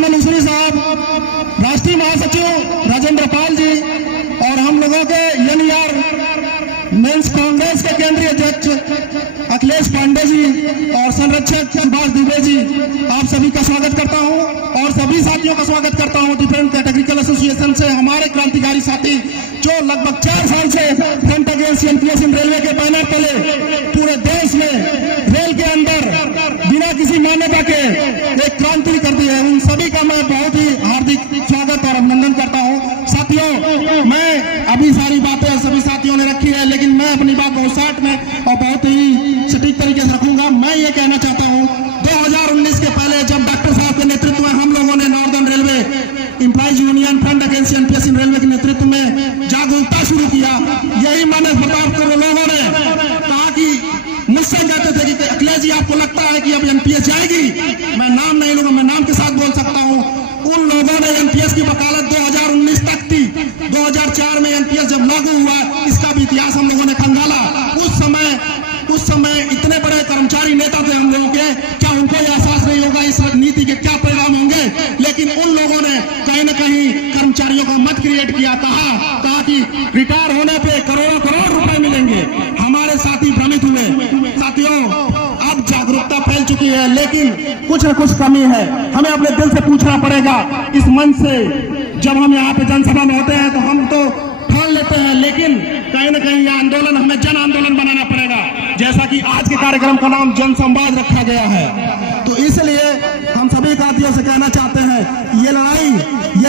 अमन उसरी साहब, राष्ट्रीय महासचिव राजेंद्र पाल जी और हम लोगों के एनईआर मेंस कांग्रेस के केंद्रीय अध्यक्ष अखिलेश पांडे जी और संरक्षक सुभाष दुबे जी, आप सभी का स्वागत करता हूं और सभी साथियों का स्वागत करता हूं डिफरेंट कैटेगरिकल एसोसिएशन से। हमारे क्रांतिकारी साथी जो लगभग 4 साल से front against NPS in railway के बैनर तले पूरे देश में रेल के अंदर बिना किसी मान्यता के एक क्रांति कर दी है, उन सभी का मैं बहुत ही हार्दिक स्वागत और अभिनंदन करता हूं। साथियों, मैं अभी सारी बातें सभी साथियों ने रखी है, लेकिन मैं अपनी बात बहुत शार्ट में और बहुत ही सटीक तरीके से रखूंगा। मैं ये कहना चाहता हूं, 2019 के पहले जब डॉक्टर साहब के नेतृत्व में हम लोगों ने northern railway employees union front against NPS in railway के नेतृत्व में जागरूकता शुरू किया, यही मानस प्रताप कर लोगों ने कहा कि मुझसे कहते थे कि अखिलेश जी आपको लगता है कि अब एनपीएस जाएगी, मैं नाम नहीं लूंगा, मैं नाम के साथ बोल सकता हूं। उन लोगों ने एनपीएस की वकालत 2019 तक थी। 2004 में एनपीएस जब लागू हुआ, इसका भी इतिहास हम लोगों ने खंगाला। उस समय इतने बड़े कर्मचारी नेता थे हम लोगों के, क्या उनको यह एहसास नहीं होगा इस नीति के क्या परिणाम होंगे? लेकिन उन लोगों ने कहीं न कहीं कर्मचारियों का मत क्रिएट किया, कहा कि रिटायर होने पे करोड़ों करोड़ रुपए मिलेंगे। हमारे साथी भ्रमित हुए। साथियों, अब जागरूकता फैल चुकी है, लेकिन कुछ न कुछ कमी है। हमें अपने दिल से पूछना पड़ेगा। इस मंच से जब हम यहाँ पे जनसभा में होते हैं तो हम तो ठान लेते हैं, लेकिन कहीं न कहीं यह आंदोलन हमें जन आंदोलन बनाना पड़ेगा, जैसा कि आज के कार्यक्रम का नाम जन संवाद रखा गया है। तो इसलिए हम सभी साथियों से कहना चाहते हैं, ये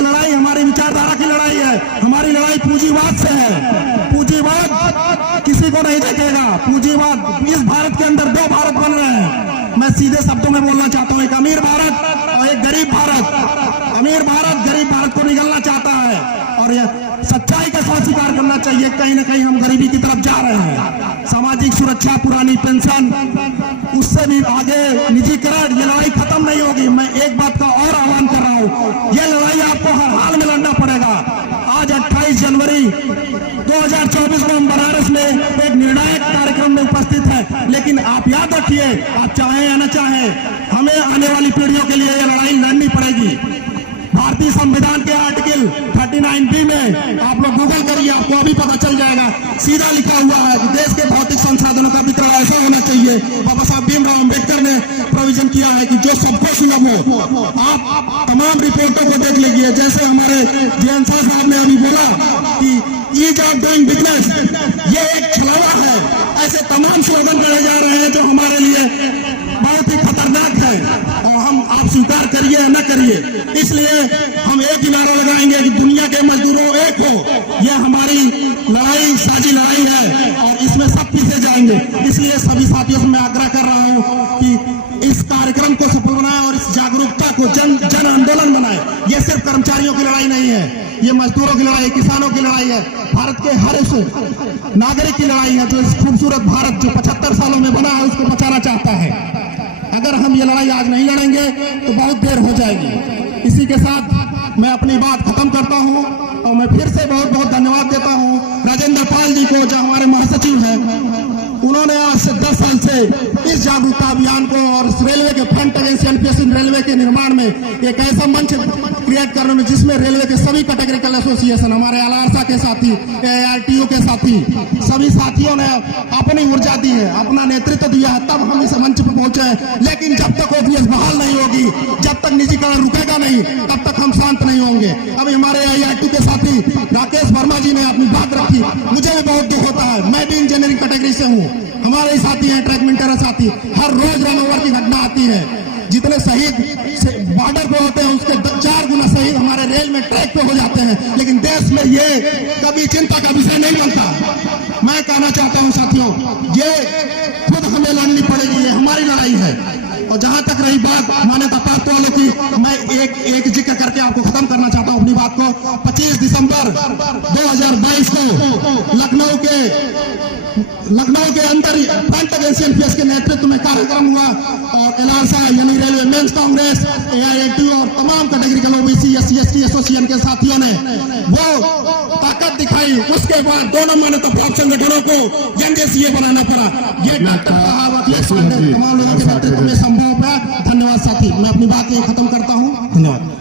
लड़ाई हमारी विचारधारा की लड़ाई है। हमारी लड़ाई पूंजीवाद से है। पूंजीवाद किसी को नहीं देखेगा। पूंजीवाद, इस भारत के अंदर 2 भारत बन रहे हैं। मैं सीधे शब्दों में बोलना चाहता हूँ, एक अमीर भारत और एक गरीब भारत। अमीर भारत गरीब भारत को निगलना चाहता है और यह सच्चाई का साथ स्वीकार करना चाहिए। कहीं ना कहीं हम गरीबी की तरफ जा रहे हैं। सामाजिक सुरक्षा, पुरानी पेंशन, उससे भी आगे निजीकरण, ये लड़ाई खत्म नहीं होगी। मैं एक बात का और आह्वान कर रहा हूँ, यह लड़ाई आपको हर हाल में लड़ना पड़ेगा। आज 28 जनवरी 2024 को हम बनारस में एक निर्णायक कार्यक्रम में उपस्थित हैं, लेकिन आप याद रखिए, आप चाहें या न चाहें, हमें आने वाली पीढ़ियों के लिए यह लड़ाई लड़नी पड़ेगी। भारतीय संविधान के आर्टिकल 39B में आप लोग गूगल करिए, आपको अभी पता चल जाएगा। सीधा लिखा हुआ है कि देश के भौतिक संसाधनों का वितरण ऐसा होना चाहिए। बाबा साहब भीमराव अम्बेडकर ने प्रोविजन किया है कि जो सबको सुलभ हो। आप तमाम रिपोर्टों को देख लीजिए, जैसे हमारे जयंत साहब ने अभी बोला कि ईज ऑफ डूइंग बिजनेस ये एक छलावा है। ऐसे तमाम स्लोगन कहे जा रहे हैं जो हमारे लिए बहुत ही खतरनाक है, और हम आप स्वीकार करिए या न करिए। इसलिए हम एक ही नारा लगाएंगे कि दुनिया के मजदूरों एक हो। यह हमारी लड़ाई साझी लड़ाई है और इसमें सब पीछे जाएंगे। इसलिए सभी साथियों से मैं आग्रह कर रहा हूं कि इस कार्यक्रम को सफल बनाए और इस जागरूकता को जन आंदोलन बनाए। यह सिर्फ कर्मचारियों की लड़ाई नहीं है, ये मजदूरों की लड़ाई, किसानों की लड़ाई है, भारत के हर उस नागरिक की लड़ाई है जो इस खूबसूरत भारत जो 75 सालों में बना है उसको बचाना चाहता है। अगर हम ये लड़ाई आज नहीं लड़ेंगे तो बहुत देर हो जाएगी। इसी के साथ मैं अपनी बात खत्म करता हूं और मैं फिर से बहुत बहुत धन्यवाद देता हूं राजेंद्र पाल जी को, जो हमारे महासचिव हैं। उन्होंने आज से 10 साल से इस जागरूकता अभियान को और रेलवे के front against NPS in railway के निर्माण में एक ऐसा मंच क्रिएट करने में जिसमें रेलवे के सभी कैटेगरिकल एसोसिएशन, हमारे अलारसा के साथी, AIRTU के साथी, सभी साथियों ने अपनी ऊर्जा दी है, अपना नेतृत्व दिया है, तब हम इस मंच पर पहुंचे हैं। लेकिन जब तक ओपीएस बहाल नहीं होगी, जब तक निजीकरण रुकेगा नहीं, तब तक हम शांत नहीं होंगे। अभी हमारे AIRTU के साथी राकेश वर्मा जी ने अपनी बात रखी, मुझे भी बहुत दुख होता है। मैं भी इंजीनियरिंग कैटेगरी से हूँ, हमारे साथी हैं ट्रैक मिंटर साथी, हर रोज रन ओवर की घटना आती है। जितने शहीद बॉर्डर पे होते हैं उसके 4 गुना शहीद हमारे रेल में ट्रैक पे हो जाते हैं, लेकिन देश में ये कभी चिंता का विषय नहीं बनता। मैं कहना चाहता हूं साथियों, ये खुद हमें लड़नी पड़ेगी, ये हमारी लड़ाई है। और जहां तक रही बात मान्यता प्राप्त वालों की, मैं एक जिक्र करके आपको खत्म करना चाहता हूं अपनी बात को। 25 दिसंबर 2022 को लखनऊ के अंदर फ्रंट अगेंस्ट एनपीएस के नेतृत्व में कार्यक्रम हुआ और अलारसा यानी रेलवे मेंस कांग्रेस, AIRTU और तमाम categorical OBC SC ST association के साथियों ने वो ताकत दिखाई। उसके बाद दोनों मान्यता प्राप्त संगठनों को NJCA बनाना पड़ा। ये डॉक्टर साहब अखिलेश पांडे तमाम लोगों के नेतृत्व में संभव है। धन्यवाद साथी, मैं अपनी बात खत्म करता हूँ। धन्यवाद।